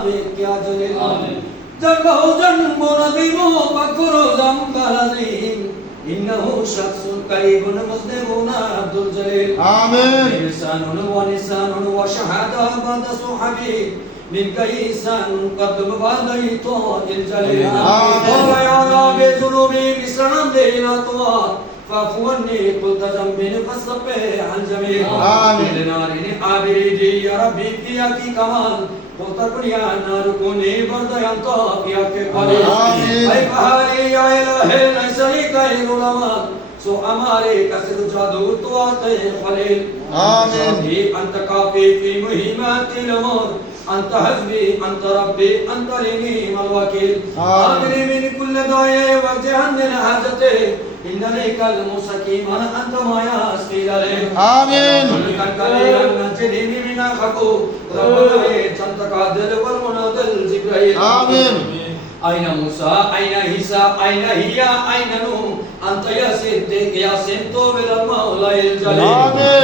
में क्या जले जब बहु जन्म नदीमो बकरो जंगल अजीम इन्नहु शख्सुन करीबुन मुस्लिमुन अब्दुल जलील آمين لسان ولسان وشهادة بعد صحبي من كيسان قد مبادئت الجليل آمين. ويا رب ذنوبي بسلام ليلة طوال فاعفو عني كل ذنب فاصفه عن جميع آمين لنارين عابدي يا ربي فيك كمال وتكن يا نار كوني برد أنت فيك قليل آمين أي بحاري يا إلهي لا شريك غير الأمان سو ہمارے کسر جادو تو آتے خلیل آمین ہی انت کافی فی مہمات الامور أنت حسبي أنت ربي أنت لي من الوكيل آمين. آمني من كل دعاء وجهني لحاجتي إن لك المسكين أنت ما يسقي عليه آمين. ملكا قليلا نجني من خطو ربنا أنت قادر والمنادل جبريل آمين. أين موسى أين عيسى أين هي أين نوح أنت يا صديق يا سنتو من المولى الجليل آمين.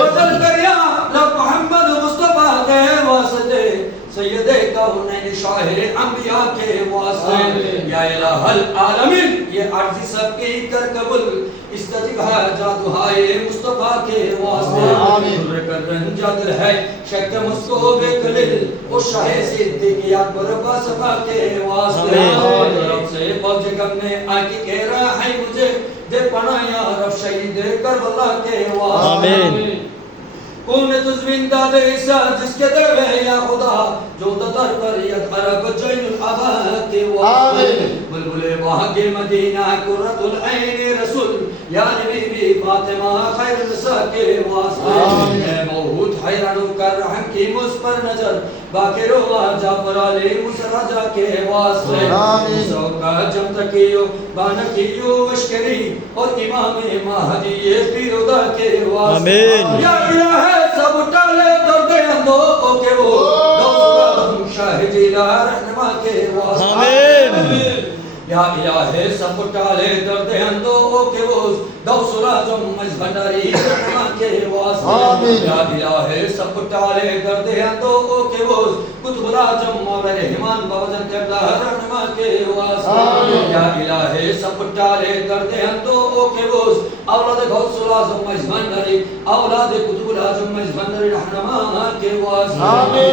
کونین شاہر انبیاء کے واسطے. یا الہ العالمین یہ عرض سب کی کر قبول استجبہ جادوہائے مصطفیٰ کے واسطے. در کر رنجادر ہے شک مسکو بے کلیل وہ شاہ صدیق اکبر باسفہ کے واسطے. رب سے فوج غم نے آگے کہہ رہا ہے مجھے دے پناہ یا رب شہید کربلا کے واسطے آمین. کون تز زندہ ایسا جس کے در ہے یا خدا. جو تطر پر یک عرب جین الابات و بلبل باہ کے مدینہ قرۃ رسول. یا نبی بی فاطمہ خیر نساء کے واسطے. میں بہت حیران ہو کر رحم کی مجھ پر نظر باقی رو جعفر علی موسیٰ راجہ کے واسطے. سو کا جم تکیو بانکیو وشکری اور امام مہدی پیرودا کے واسطے. یا الہ سب ٹالے درد اندو کے وہ دوسرا شاہ جیلا رہنما کے واسطے آمین. یا الہ سب ٹالے درد اندو کے وہ جم مجھ بھنڈاری رہنما کے واسطے آمین. یا الہ سب ٹالے درد اندو کے وہ قطب راجم مولا بابا جن قبلہ رہنما کے واسطے آمین. یا الہ سب ٹالے درد اندو کے وہ اولاد غوث مجھ بھنڈاری اولاد قطب مجھ بھنڈاری رہنما کے واسطے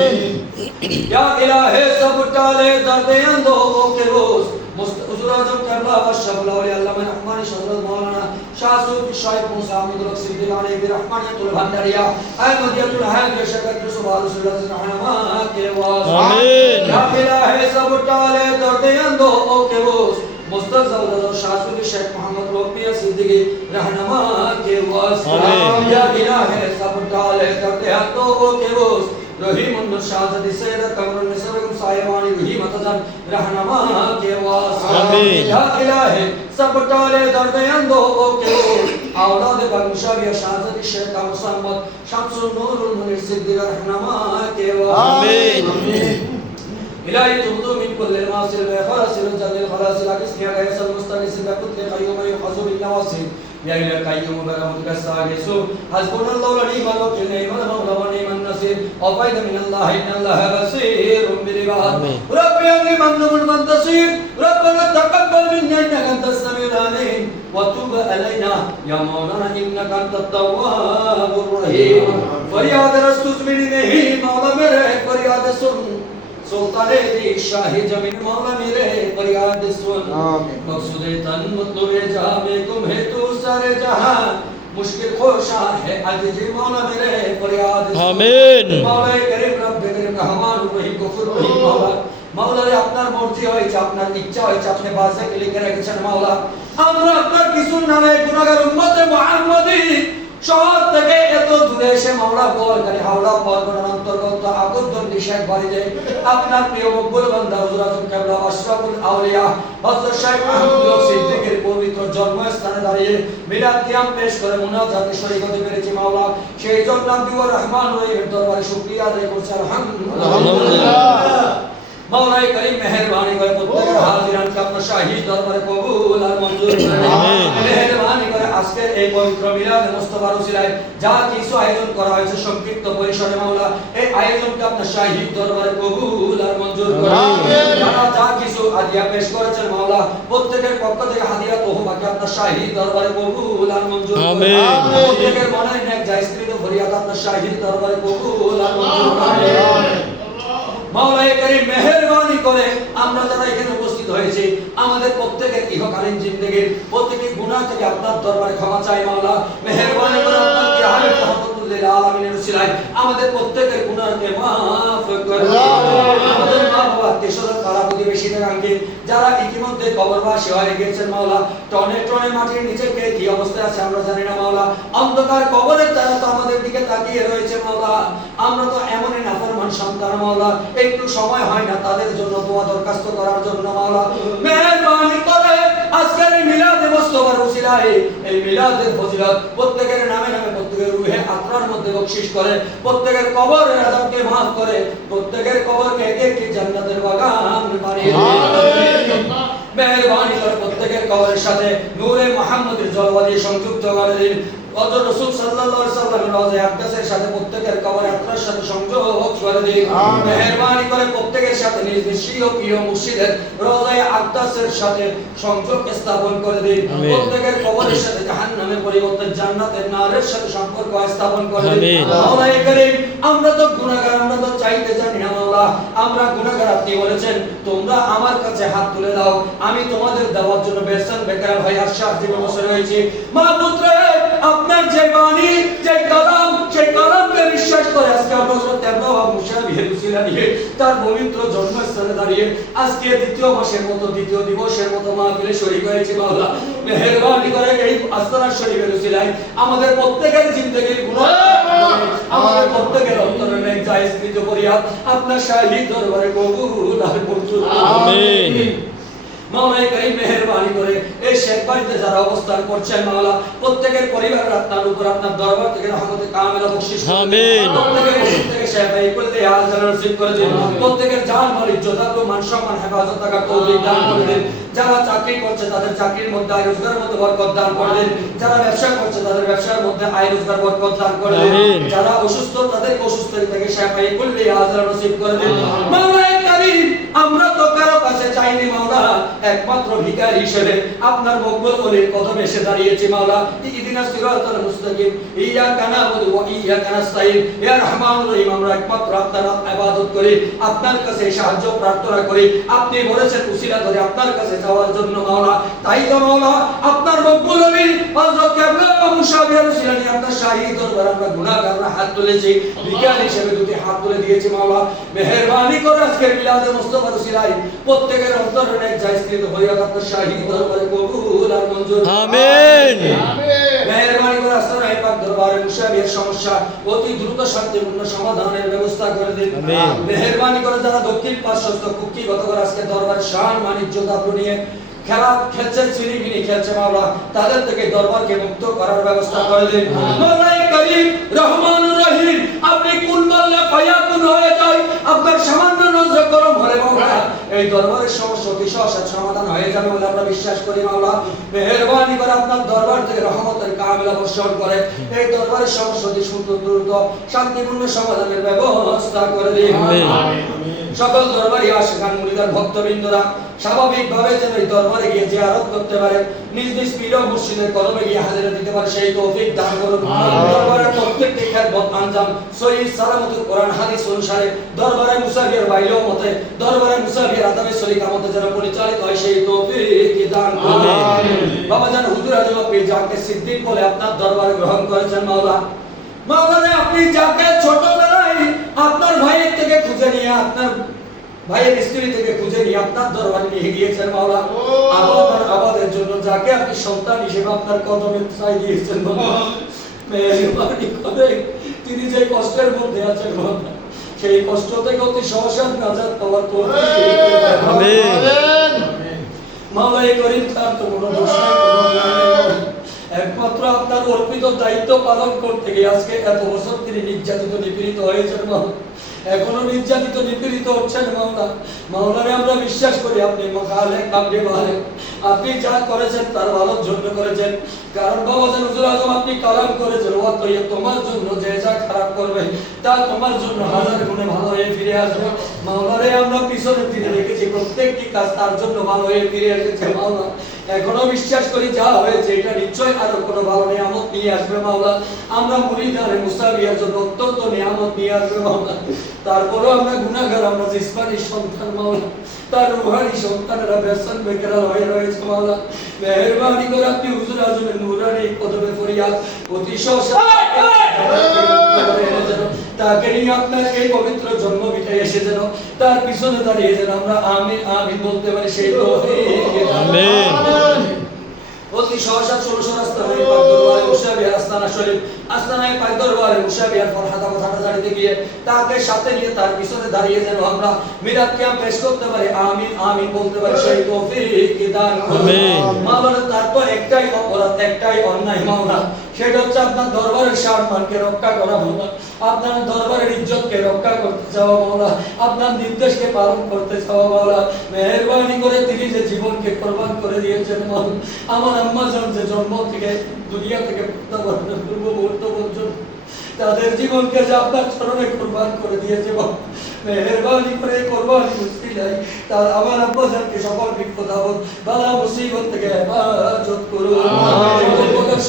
یا الہ سب ٹالے درد اندو کے روز যোগাযোগ করব আবশ্যক লাউলি আল্লাহ রহমানি সদরত মৌলানা শাহ সুফি শাহেব মুসা আহমদুল সিদ্দিক আলাইহি রহমানিয়াতুল ভান্ডারিয়া আহমদিয়াতুল হায়াত বেশাকাত সুবহান রাসূলুল্লাহ রহমা কে ওয়াস আমিন। রাফিলা হে সব টালে দর্দে আন্দো ও কে ওয়াস মুস্তাজাবুল শাহ সুফি শেখ মোহাম্মদ রফিয়া সিদ্দিকী রহমা কে ওয়াস আমিন। রাফিলা হে সব টালে দর্দে আন্দো ও কে ওয়াস রহিমুন শাহাদাতি সাইয়্যিদ কামরুন صاحبان ہی مقصد رہنما کے واسطہ. یا الہ سب ٹالے درد اندو کے. اولاد بنگشا یا شہادت شیخ محمد شمس نور المنیر صدی رہنما کے واسطہ. آمین. الهي تغضو من كل المعاصي الخلاص من جد الخلاص العكس يا غير المستنس بكل قيوم يخزو بالنواصي يا إلى قيوم برمتك استغيث حسبنا الله ونعم الوكيل نعم المولى ونعم النصير وفيد من الله إن الله بصير بالعباد ربي أغني من من من تصير ربنا تقبل منا إنك أنت السميع العليم وتب علينا يا مولانا إنك أنت التواب الرحيم فریاد رستم نہیں مولا میرے فریاد سن سلطان دی شاہ زمین مولا میرے فریاد سن مقصود تن مطلب جہاں میں تم ہے تو سارے جہاں مشکل خوشا ہے عجز مولا میرے فریاد آمین مولا کریم رب کریم رحمان رحیم غفور رحیم مولا মাওলারে আপনার মর্জি হয়েছে আপনার ইচ্ছা হয়েছে আপনি বাসাকে লিখে রেখেছেন মাওলা আমরা আপনার কিছু নামে গুণাগার উম্মতে মুহাম্মদী শহর থেকে এত দূরে এসে মাওলা বল করে হাওড়া পরগনার অন্তর্গত আগরদন্ডি শেখ বাড়িতে আপনার প্রিয় মকবুল বান্দা, হুজুর আজম কেবলা আশরাফুল আউলিয়া হযরত শেখ মাহমুদুল সিদ্দিকের পবিত্র জন্মস্থানে দাঁড়িয়ে মিলাদ কিয়াম পেশ করে মুনাজাতে শরীক হতে পেরেছি মাওলা। সেই জন্য আমি রহমান রহিমের দরবারে শুকরিয়া আদায় করছি। আলহামদুলিল্লাহ। মাওলাই করিম মেহেরবানি করে প্রত্যেকের হাজিরানকে আপনার শাহী দরবারে কবুল আর মঞ্জুর করে আমিন। মেহেরবানি করে আজকের এই পবিত্র মিলাদ মুস্তফার উসিলায় যা কিছু আয়োজন করা হয়েছে সংক্ষিপ্ত পরিসরে মাওলা এই আয়োজনকে আপনার শাহী দরবারে কবুল আর মঞ্জুর করে আমিন। যারা যা কিছু হাদিয়া পেশ করেছেন মাওলা প্রত্যেকের পক্ষ থেকে হাদিয়া তোহবাকে আপনার শাহী দরবারে কবুল আর মঞ্জুর করে আমিন। প্রত্যেকের মনে নেক জায়স্কৃত ফরিয়াদ আপনার শাহী দরবারে কবুল আর মঞ্জুর করে যারা যারা ইতিমধ্যে কবরবাসী হয়ে গেছেন মাওলা, টনে টনে মাটির নিচে কে কি অবস্থায় আছে আমরা জানি না মাওলা। অন্ধকার কবরের তারা তো আমাদের দিকে তাকিয়ে রয়েছে মাওলা। আমরা তো এমনই নাফরমান সন্তান মাওলা একটু সময় হয় না তাদের জন্য দোয়া দরখাস্ত করার জন্য মাওলা। মেহেরবানি করে আজকের এই মিলাদে মুস্তফার উসিলায় এই মিলাদের ফজিলত প্রত্যেকের নামে নামে প্রত্যেকের রুহে আত্মার মধ্যে বকশিশ করে প্রত্যেকের কবরের আযাবকে maaf করে প্রত্যেকের কবরকে এক একটি জান্নাতের বাগান বানিয়ে মেহরবানি করে প্রত্যেকের কবরের সাথে নূরে মুহাম্মদের জলওয়া দিয়ে সংযুক্ত করে দিন। হযরত রাসূল সাল্লাল্লাহু আলাইহি রওজা আকদাসের সাথে প্রত্যেকের কবর আত্মার সাথে সংযোগ করে দিন আমিন। করে প্রত্যেকের সাথে নিজ নিজ প্রিয় প্রিয় মুর্শিদের রওজায় আকদাসের সাথে সংযোগ স্থাপন করে দিন। প্রত্যেকের কবরের সাথে জাহান্নামের পরিবর্তে জান্নাতের নারের সাথে সম্পর্ক স্থাপন করে দিন। আমিন। করিম আমরা তো গুনাহগার আমরা তো চাইতে জানি না মাওলা আমরা গুনাহগার আপনি বলেছেন তোমরা আমার কাছে হাত তুলে দাও আমি তোমাদের দেওয়ার জন্য বেসান বেকার বসে রয়েছে। মা পুত্র আপনার যে বাণী যে কালাম সেই কালামকে বিশ্বাস করে আজকে হযরত আব্দুল্লাহ মুসা বিহেরুসিলা নিয়ে তার পবিত্র জন্মস্থানে দাঁড়িয়ে আজকে দ্বিতীয় মাসের মতো দ্বিতীয় দিবসের মতো মাহফিলে শরীক হয়েছে মাওলা মেহেরবানি করে এই আস্তানা শরীফের উসিলায় আমাদের প্রত্যেকের জিন্দেগির গুনাহ আমাদের প্রত্যেকের অন্তরে নেক জায়েজকৃত করিয়া আপনার শাহী দরবারে কবুল আর মঞ্জুর। আমিন। মাওলাই করিম মেহেরবানি করে এই শেখ বাড়িতে যারা অবস্থান করছেন মাওলা প্রত্যেকের আপনার উপর আপনার দরবার থেকে রহমতে কামেলা করুন। আমিন। প্রত্যেকের থেকে শেফাই নসিব করে দিন প্রত্যেকের জান মাল ইজ্জত আবরু মান সম্মান হেফাজত থাকার তৌফিক দান করে দিন যারা চাকরি করছে তাদের চাকরির মধ্যে আয় রোজগারের মধ্যে বরকত দান করে দিন যারা ব্যবসা করছে তাদের ব্যবসার মধ্যে আয় রোজগার বরকত দান করে দিন যারা অসুস্থ তাদের অসুস্থ থেকে শেফাই করলে আজল নসিব করে দিন করিম আমরা তো কারও কাছে চাইনি মাওলা একমাত্র ভিখারি হিসেবে আপনার মকবুল ওলির কদমে এসে দাঁড়িয়েছি মাওলা। ইদিনা সিরাতাল মুস্তাকিম। ইয়াকা নাবুদু ওয়া ইয়াকা নাস্তাইন ইয়া রহমানুর রহিম, আমরা একমাত্র আপনার ইবাদত করি, আপনার কাছে সাহায্য প্রার্থনা করি। আপনি বলেছেন উসিলা ধরে আপনার কাছে যাওয়ার জন্য মাওলা। তাই তো মাওলা, আপনার মকবুল ওলি হযরত কেবলা উসিলা নিয়ে আপনার শাহী দরবার আমরা গুনাহগাররা হাত তুলেছি। ভিখারি হিসেবে দুটি হাত তুলে দিয়েছি মাওলা। মেহেরবানি করে আজকের মিলাদে মুস্তাফা উসিলাই প্রত্যেকের অন্তরে নেক জায়েজকৃত হইয়া আপনার শাহী দরবারে কবুল আর মঞ্জুর। আমিন। মেহরবানি করে আস্তানা এই দরবারে মুশাবিহের সমস্যা। অতি দ্রুত শান্তিপূর্ণ সমাধানের ব্যবস্থা করে দিন। মেহরবানি করে যারা দক্ষিণ পার্শ্বস্থ কুকি গত আজকে দরবার শান বাণিজ্য দাবু নিয়ে খেলা খেলছেন সিরিমিনি খেলছে মাওলা তাদের থেকে দরবারকে মুক্ত করার ব্যবস্থা করে দিন। মাওলাই করিম রহমান রহিম আপনি কোন বললে ফায়াকুন হয়ে যায় আপনার সামান্য নজর গরম হলে মাওলা। এই দরবারের সমস্ত বিষয় সমাধান হয়ে যাবে বলে আমরা বিশ্বাস করি মাওলা। মেহরবানি করে আপনার দরবার থেকে রহমতের কামিলা বর্ষণ করে। এই দরবারের সমস্ত দ্রুত শান্তিপূর্ণ সমাধানের ব্যবস্থা করে দিন। সকল দরবারি আশেখান মুরিদার ভক্তবৃন্দরা স্বাভাবিকভাবে যেন এই দরবারে গিয়ে জিয়ারত করতে পারে। নিজ নিজ পীর ও মুর্শিদের কদমে গিয়ে হাজিরা দিতে পারে সেই তৌফিক দান করুন। দরবারের প্রত্যেকটি খেদমত আঞ্জাম সহিহ সালামতুল কোরআন হাদিস অনুসারে দরবারে মুসাফির বাইলেও মতে দরবারে মুসাফির আদাবে সলিকা মতে যেন পরিচালিত হয় সেই তৌফিক দান করুন। বাবা জান হুজুর আজম আপনি যাকে সিদ্দিক বলে আপনার দরবারে গ্রহণ করেছেন মাওলা। মাওলানা আপনি যাকে ছোটবেলায় আপনার থেকে খুঁজে নিয়ে আপনার ভাইয়ের স্ত্রী থেকে খুঁজে নিয়ে আপনার দরবারে নিয়ে গিয়েছেন মাওলা আবাদ আর আবাদের জন্য যাকে আপনি সন্তান হিসেবে আপনার কদমে চাই দিয়েছেন তিনি যে কষ্টের মধ্যে আছেন মাওলা সেই কষ্ট থেকে অতি সহসাদ নাজাত পাওয়ার আমিন। মাওলাই করিম তার তো কোনো দোষ নেই। একমাত্র আপনার অর্পিত দায়িত্ব পালন করতে গিয়ে আজকে এত বছর তিনি নির্যাতিত, নিপীড়িত হয়েছেন মাওলা এখনও নির্যাতিত, নিপীড়িত হচ্ছেন মাওলা। মাওলারে আমরা বিশ্বাস করি, আপনি মকালে কামড়ে মালে আপনি যা করেছেন তার ভালোর জন্য করেছেন। কারণ বাবা জান হুজুর আজম, আপনি কালাম করেছেন। ও তো তোমার জন্য যে যা খারাপ করবে, তা তোমার জন্য হাজার গুণে ভালো হয়ে ফিরে আসবে। মাওলারে আমরা পিছনের দিনে দেখেছি, প্রত্যেকটি কাজ তার জন্য ভালো হয়ে ফিরে এসেছে মাওলা। এখনও বিশ্বাস করি যা হয়েছে এটা নিশ্চয় আরও কোনো ভালো নিয়ামত নিয়ে আসবে মাওলা। আমরা মুরিদারে মুসাবিয়ার জন্য অত্যন্ত নিয়ামত নিয়ে আসবে মাওলা। তারপরেও আমরা গুণাগার আমরা সন্তান মাওলা। তার রুহানি সন্তানেরা বেসন বেকেরা হয়ে রয়েছে মাওলা। মেহরবানি করে আপনি হুজুর আজমের নুরানি কদমে ফরিয়াদ। অতি তাকে নিয়ে আপনার এই পবিত্র এসে যেন তার পিছনে দাঁড়িয়ে যেন আমরা আমিন আমিন বলতে পারি সেই আমিন। অতি সহসা ষোলশো রাস্তা হয়ে শরীফ আস্তানায় পাক দরবারে ফরহাদা কথাটা দাঁড়িয়ে গিয়ে তাকে সাথে নিয়ে তার পিছনে দাঁড়িয়ে যেন আমরা মিরাত কিয়াম পেশ করতে পারি আমিন আমিন বলতে পারি সেই তৌফিক দান করুন আমিন। মাওলানা তার তো একটাই অপরাধ একটাই অন্যায় সেটা হচ্ছে আপনার দরবারের সম্মানকে রক্ষা করা আপনার দরবারের ইজ্জতকে রক্ষা করতে চাওয়া মাওলা আপনার নির্দেশকে পালন করতে চাওয়া মাওলা মেহেরবানি করে তিনি যে জীবনকে কোরবান করে দিয়েছেন মাওলা আমার আম্মা জান যে জন্ম থেকে দুনিয়া থেকে প্রত্যাবর্তনের পূর্ব পর্যন্ত তাদের জীবনকে যে আপনার চরণে কোরবান করে দিয়েছে মেহেরবানি করে কোরবানি মুসকিলাই তার আমার আব্বা জানকে সকল বিপদ আপদ বালা মুসিবত থেকে হেফাজত করুন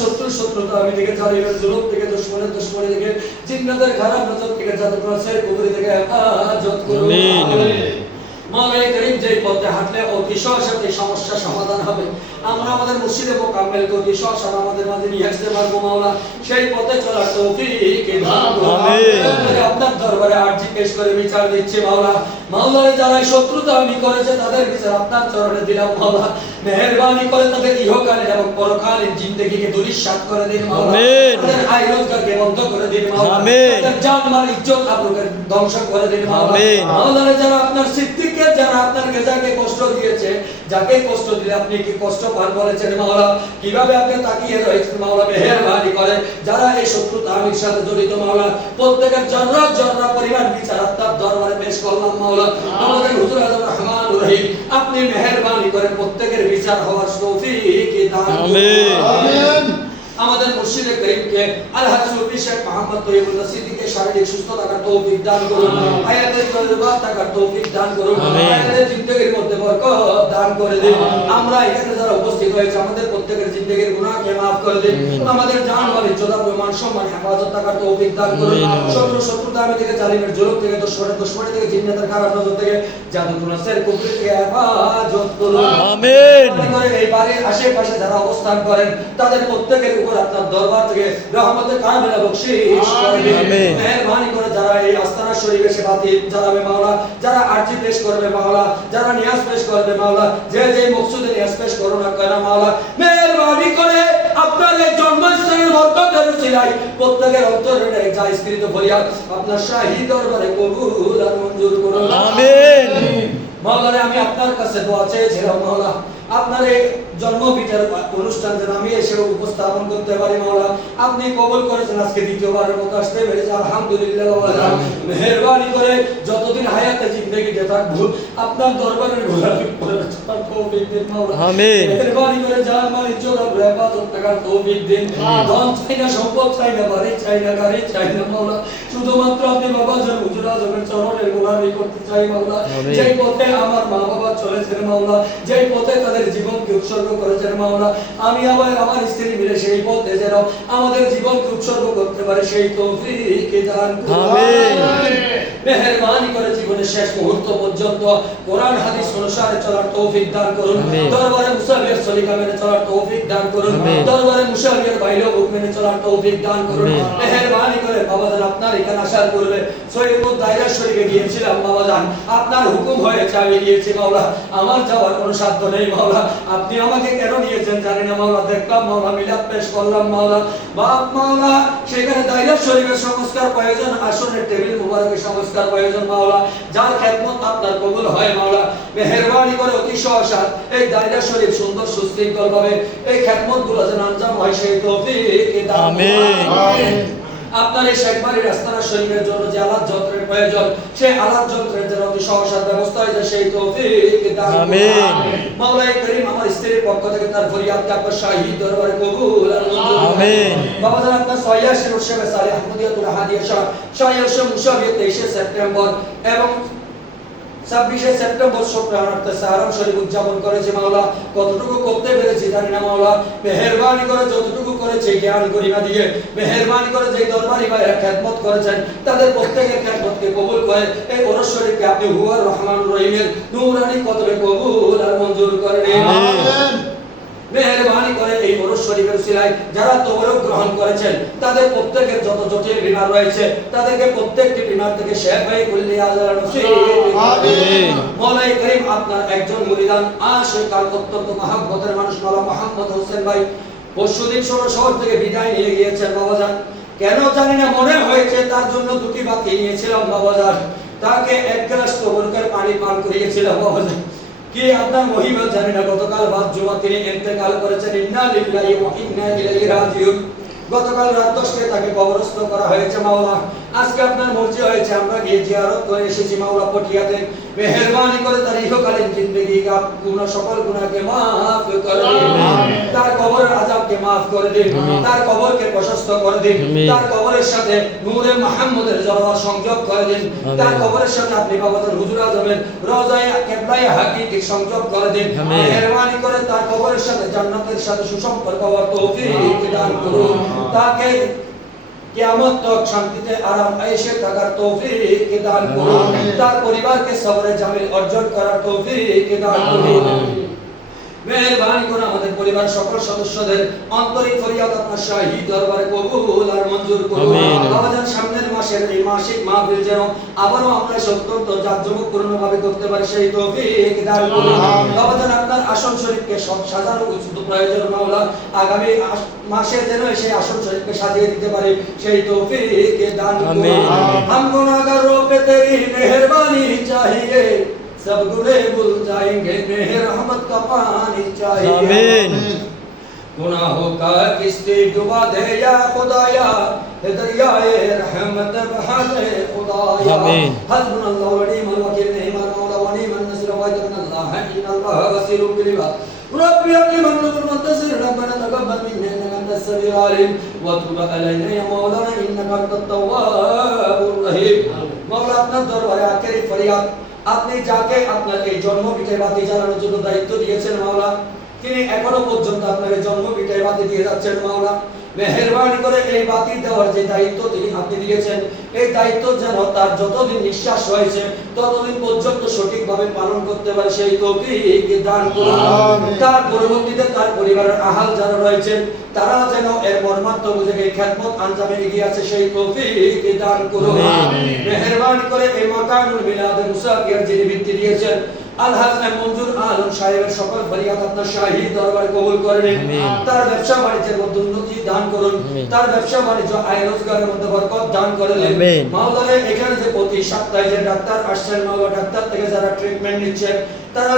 শত্রু শত্রুতা আমি থেকে জালিমের জুলুম থেকে দুশ্মনের দুশ্মনী থেকে জিন্নাতের খারাপ নজর থেকে যাতে ক্রসের কুবরি থেকে হেফাজত করুন করিম যেই পথে হাঁটলে অতি সহসাতে সমস্যা সমাধান হবে। আমরা আমাদের মুর্শিদে মোকাম্মেলকে অতি সহসা আমাদের মাঝে নিয়ে আসতে পারব মাওলা সেই পথে চলার তৌফিক আপনার দরবারে আর্জি পেশ করে বিচার দিচ্ছি মাওলা মাওলারে যারা শত্রুতা আমি করেছে তাদের বিচার আপনার চরণে দিলাম মাওলা মেহেরবানি করে তাদের ইহকালীন এবং পরকালীন জিন্দগিকে করে দিন মাওলা তাদের আয় রোজগারকে বন্ধ করে দিন মাওলা তাদের জান মাল ইজ্জত আবরুকে ধ্বংস করে দিন মাওলা। মাওলারে যারা আপনার সিদ্দিককে যারা আপনার গেজাকে কষ্ট দিয়েছে। যাকে কষ্ট দিলে আপনি কি কষ্ট পান বলেছেন মাওলা কীভাবে আপনি তাকিয়ে রয়েছেন মাওলা মেহেরবানি করে যারা এই শত্রুতা আমির সাথে জড়িত মাওলা প্রত্যেকের জন্ম জন্ম পরিবার বিচার আপনার দরবারে পেশ করলাম মাওলা আমাদের হুজুর আজম রহমান রহিম আপনি মেহেরবানি করে প্রত্যেকের বিচার হওয়ার তৌফিক দান করুন। আমিন। আমাদের মুর্শিদে করিমকে আলহাজ সুফি শেখ মোহাম্মদ তৈয়বুল্লাহ সিদ্দিকে শারীরিক সুস্থ থাকার তৌফিক দান করুন। হায়াতের তৈয়বাত থাকার তৌফিক দান করুন। হায়াতের জিন্দেগির মধ্যে বরকত দান করে দিন। আমরা এখানে যারা উপস্থিত হয়েছে আমাদের প্রত্যেকের জিন্দেগির গুনাহকে maaf করে দিন আমাদের জান মাল ইজ্জত মান সম্মান হেফাজত থাকার তৌফিক দান করুন। শত্রু শত্রুতা আমি থেকে জালিমের জুলুম থেকে দুশ্মনের দুশ্মনী থেকে জিন্নাতের খারাপ নজর থেকে জাদু গুনাসের কুফরি থেকে হেফাজত করুন আমিন। এই বাড়ির আশেপাশে যারা অবস্থান করেন তাদের প্রত্যেকের উপর আপনার দরবার থেকে রহমতের কামিলা বকশিশ করে দিন আমিন। মেহেরবানি করে যারা এই আস্তানা শরীফে সে বাতি জ্বালাবে মাওলা যারা আরজি পেশ করবে মাওলা যারা নিয়াজ পেশ করবে মাওলা যে যে মকসুদে নিয়াজ পেশ করো না কেন মাওলা মেহেরবানি করে আপনার এই জন্মস্থানের বরকতের উসিলায় প্রত্যেকের অন্তরে যা স্কৃত ফরিয়াদ আপনার শাহী দরবারে কবুল আর মঞ্জুর করুন। আমিন। আমি আপনার কাছে দোয়া চেয়েছিলাম মাওলা আপনার এই জন্মপিঠের অনুষ্ঠান যেন আমি এসে উপস্থাপন করতে পারি মাওলা আপনি কবুল করেছেন আজকে দ্বিতীয়বারের মতো আসতে পেরেছি আলহামদুলিল্লাহ মাওলা। মেহেরবানি করে যতদিন হায়াতে জিন্দগিতে থাকব। আপনার দরবারের গোলামি করে চলার তৌফিক দিন মাওলা আমিন। মেহেরবানি করে যার ইজ্জত আর হেফাজত থাকার তৌফিক দিন। ধন চাই না সম্পদ চাই না বাড়ি চাই না গাড়ি চাই না মাওলা শুধুমাত্র আপনি বাবা যান হুজুর আজমের চরণের গোলামি করতে চাই মাওলা। যেই পথে আমার মা বাবা চলেছেন মাওলা যেই পথে তাদের জীবনকে উৎসর্গ করেছেন মাওলা আমি আবার আমার স্ত্রী মিলে সেই পথে যেন আমাদের জীবনকে উৎসর্গ করতে পারে সেই তৌফিক দান। মেহেরবানি করে জীবনের শেষ মুহূর্ত পর্যন্ত কোরআন হাদিস অনুসারে চলার তৌফিক দান করুন। দরবারে মুসাফির সলিকা মেনে চলার তৌফিক দান করুন। দরবারে মুসাফির বাইরে হুকুম মেনে চলার তৌফিক দান করুন। মেহেরবানি করে বাবাজান আপনার এখানে আসার করবে সৈয়দপুর দায়রা শরীফে গিয়েছিলাম বাবাজান আপনার হুকুম হয়েছে আমি গিয়েছি মাওলা আমার যাওয়ার কোনো সাধ্য নেই মাওলা আপনি আমাকে কেন নিয়েছেন জানি না মাওলা দেখলাম মাওলা মিলাদ পেশ করলাম মাওলা বাপ মাওলা সেখানে দায়রা শরীফের সংস্কার প্রয়োজন আসনের টেবিল মুবারকের সংস্কার প্রয়োজন মাওলা যার খেদমত আপনার কবুল হয় মাওলা মেহেরবানি করে অতি সহসাত এই দায়রা শরীফ সুন্দর সুশৃঙ্খল ভাবে এই খেদমতগুলো যেন আঞ্জাম হয় সেই তৌফিক আমিন। আমিন। আপনার এই শেখবাড়ির আস্তানা শরীফের জন্য যে আলাদ যন্ত্রের প্রয়োজন সেই আলাদ যন্ত্রের যেন অতি সহসাত ব্যবস্থা হয়ে যায় সেই তৌফিক দান আমিন। করিম আমার স্ত্রীর পক্ষ থেকে তার ফরিয়াদকে আপনার শাহী দরবারে কবুল। আমিন। বাবা জান আপনার সালে আহমদিয়াতুল হাদিয়া শাহ মুশাবিয়ে সেপ্টেম্বর এবং ছাব্বিশে সেপ্টেম্বর শুক্রানার্থে শরীফ উদযাপন করেছে মাওলা কতটুকু করতে পেরেছি জানি না মাওলা মেহেরবানি করে যতটুকু করেছে জ্ঞান গরিমা দিয়ে মেহেরবানি করে যে দরবারি ভাইরা খেদমত করেছেন তাদের প্রত্যেকের খেদমতকে কবুল করে এই ওরস শরীফকে আপনি হুয়ার রহমান রহিমের নূরানি কদমে কবুল আর মঞ্জুর করে। মেহরবানি করে এই ওরস শরীফের সিলাই যারা তবরক গ্রহণ করেছেন তাদের প্রত্যেকের যত জটিল বিমার রয়েছে তাদেরকে প্রত্যেকটি বিমার থেকে শেখ ভাই করলে আজার আমিন। করিম আপনার একজন মুরিদান আশিক আর অত্যন্ত মহাব্বতের মানুষ মাওলা মোহাম্মদ হোসেন ভাই পরশুদিন ষোলো শহর থেকে বিদায় নিয়ে গিয়েছেন বাবাজান। কেন জানি না, মনে হয়েছে তার জন্য দুটি বাতি নিয়েছিলাম বাবাজান। তাকে এক গ্লাস তবরকের পানি পান করিয়েছিলাম বাবাজান। কি আপনার মহিমা জানি না, গতকাল বাদ জুমা তিনি ইন্তেকাল করেছেন। ইন্না লিল্লাহি ওয়া ইন্না ইলাইহি রাজিউন। গতকাল রাত দশটায় তাকে কবরস্থ করা হয়েছে মাওলা। আজকে আপনার মর্জি হয়েছে, আমরা গিয়ে জিয়ারত করে এসেছি মাওলা পটিয়াতে মেহেরবানি করে তার ইহকালীন জিন্দগি কা গুনাহ সকল গুনাহকে মাফ করে দিন। তার কবরের আযাবকে মাফ করে দিন। তার কবরকে প্রশস্ত করে দিন তার কবরের সাথে নূরে মুহাম্মদের জলওয়া সংযোগ করে দিন। তার কবরের সাথে আপনি বাবাদের হুজুর আজমের রওজায়ে কিবলায়ে হাকিকি সংযোগ করে দিন। মেহেরবানি করে তার কবরের সাথে জান্নাতের সাথে সুসম্পর্ক হওয়ার তৌফিক দান করুন তাকে কিয়ামত তক শান্তিতে আরাম আয়েশে থাকার তৌফিক দান করুন। তার পরিবারকে সবরে জামিল অর্জন করার তৌফিক দান করুন। মেহরবানি করে আমাদের পরিবার সকল সদস্যদের। আন্তরিক ফরিয়াদ আপনার শাহী দরবারে কবুল আর মঞ্জুর করুন। আল্লাহজান সামনের মাসের এই মাসিক মাহফিল যেন আবারও আমরা সত্যন্ত জাঁকজমক পূর্ণভাবে করতে পারি সেই তৌফিক দান করুন। আল্লাহজান আপনার আসন শরীফকে সব সাজানো উচিত প্রয়োজন মাওলা। আগামী মাসে যেন সেই আসন শরীফকে সাজিয়ে দিতে পারে সেই তৌফিক দান করুন। হাম গুনাহগার রূপে তেরি মেহরবানি চাহিয়ে سب گناہ بھول جائیں گے میں رحمت کا پانی چاہیے۔ آمین۔ گناہوں کا کشتی ڈبا دے یا خدا یا دریائے رحمت بہا دے خدایا۔ آمین۔ حسبنا اللہ وڑی نعم الوکیل نعم المولا و نعم النصر و اللہ ان اللہ وسیل قریبا رب هب لي مغفرة منتصر ربنا تقبل منا انك انت السميع وطبع علینا یا مولا انکا انك انت التواب الرحيم۔ مولا اپنا دور ویا کری فریاد আপনি যাকে আপনাকে জন্ম জন্মপিঠে বাতি জ্বালানোর জন্য দায়িত্ব দিয়েছেন মাওলা, তিনি এখনও পর্যন্ত আপনাকে জন্ম জন্মপিঠে বাতি দিয়ে যাচ্ছেন মাওলা। মেহেরবানি করে এই বাতি দেওয়ার যে দায়িত্ব তিনি আপনি দিয়েছেন এই দায়িত্ব যেন তার যতদিন নিঃশ্বাস হয়েছে ততদিন পর্যন্ত সঠিকভাবে পালন করতে পারে সেই তৌফিক দান করুন। তার পরবর্তীতে তার পরিবারের আহাল যারা রয়েছেন তারা যেন এর মর্মার্থ বুঝে এই খ্যাতমত আঞ্জামে এগিয়ে আছে সেই তৌফিক দান করুন। মেহেরবানি করে এই মাকানুল মিলাদ মুসাফির যিনি বৃত্তি দিয়েছেন আলহাজ মঞ্জুর আলম সাহেবের সকল ফরিয়াদ আপনার শাহী দরবার কবুল করে তার ব্যবসা বাণিজ্যের মধ্যে উন্নতি দান করুন। তার ব্যবসা বাণিজ্য আয় রোজগারের মধ্যে বরকত দান এখানে যে প্রতি সপ্তাহে যে ডাক্তার আসছেন মাওলা ডাক্তার থেকে যারা ট্রিটমেন্ট নিচ্ছেন তারা